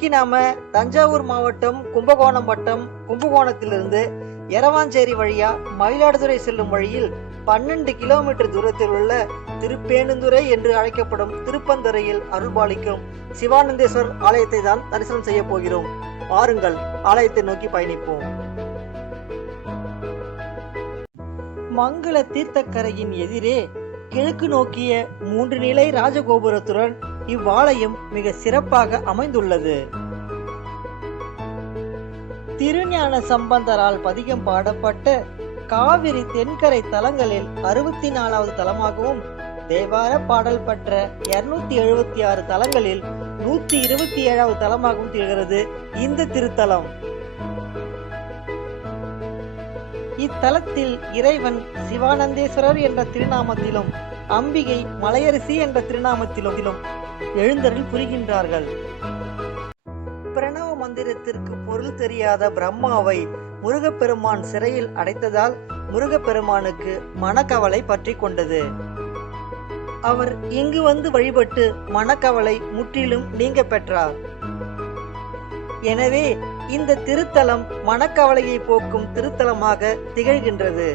இன்னைக்கு நாம தஞ்சாவூர் மாவட்டம் கும்பகோணம் வட்டம் கும்பகோணத்திலிருந்து எரவாஞ்சேரி வழியா மயிலாடுதுறை செல்லும் வழியில் 12 கிலோமீட்டர் தூரத்தில் உள்ள திருப்பேணுந்துறை என்று அழைக்கப்படும் திருப்பந்துறையில் அருள்பாலிக்கும் சிவானந்தேஸ்வரர் ஆலயத்தை தான் தரிசனம் செய்ய போகிறோம். வாருங்கள், ஆலயத்தை நோக்கி பயணிப்போம். மங்கள தீர்த்தக்கரையின் எதிரே கிழக்கு நோக்கிய 3 நிலை ராஜகோபுரத்துடன் இவ்வாலயம் மிக சிறப்பாக அமைந்துள்ளது. திருஞான சம்பந்தரால் பதிகம் பாடப்பட்ட காவிரி தென்கரை தலங்களில் 64வது தலமாகவும், தேவார பாடல் பெற்ற 276 தலங்களில் 127வது தலமாகவும் திகழ்கிறது இந்த திருத்தலம். இத்தலத்தில் இறைவன் சிவானந்தேஸ்வரர் என்ற திருநாமத்திலும் அம்பிகை மலையரசி என்ற திருநாமத்திலும் எழுந்தருள் புரிகின்றார்கள். பிரணவ மந்திரத்திற்கு பொருள் தெரியாத பிரம்மாவை முருகப்பெருமான் சிறையில் அடைத்ததால் முருகப்பெருமானுக்கு மனக்கவலை பற்றி கொண்டது. அவர் இங்கு வந்து வழிபட்டு மனக்கவலை முற்றிலும் நீங்க பெற்றார். எனவே இந்த திருத்தலம் மனக்கவலையை போக்கும் திருத்தலமாக திகழ்கின்றது.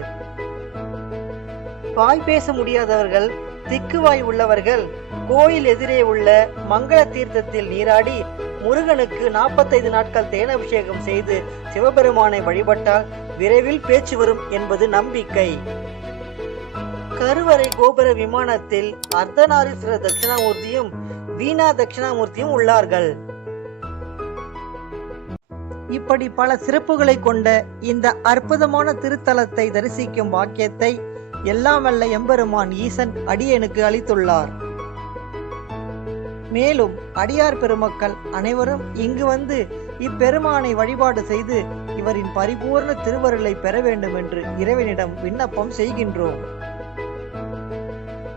வாய் பேச முடியாதவர்கள், திக்குவாய் உள்ளவர்கள் கோயில் எதிரே உள்ள மங்கள தீர்த்தத்தில் நீராடி முருகனுக்கு 45 நாட்கள் தேனாபிஷேகம் செய்து சிவபெருமானை வழிபட்டால் விரைவில் பேச்சு வரும் என்பது நம்பிக்கை. கருவறை கோபுர விமானத்தில் அர்த்தநாரீஸ்வர தட்சிணாமூர்த்தியும் வீணா தட்சிணாமூர்த்தியும் உள்ளார்கள். இப்படி பல சிறப்புகளை கொண்ட இந்த அற்புதமான திருத்தலத்தை தரிசிக்கும் பாக்கியத்தை எல்லாம் வல்ல எம்பெருமான் ஈசன் அடியனுக்கு அளித்துள்ளார். மேலும் அடியார் பெருமக்கள் அனைவரும் இங்கு வந்து இப்பெருமானை வழிபாடு செய்து இவரின் பரிபூர்ண திருவருளை பெற வேண்டும் என்று இறைவனிடம் விண்ணப்பம் செய்கின்றோம்.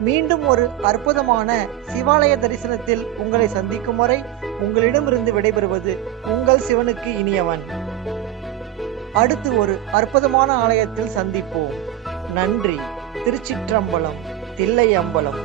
மீண்டும் ஒரு அற்புதமான சிவாலய தரிசனத்தில் உங்களை சந்திக்கும் வரை உங்களிடமிருந்து விடைபெறுவது உங்கள் சிவனுக்கு இனியவன். அடுத்து ஒரு அற்புதமான ஆலயத்தில் சந்திப்போம். நன்றி. திருச்சிற்றம்பலம், தில்லையம்பலம்.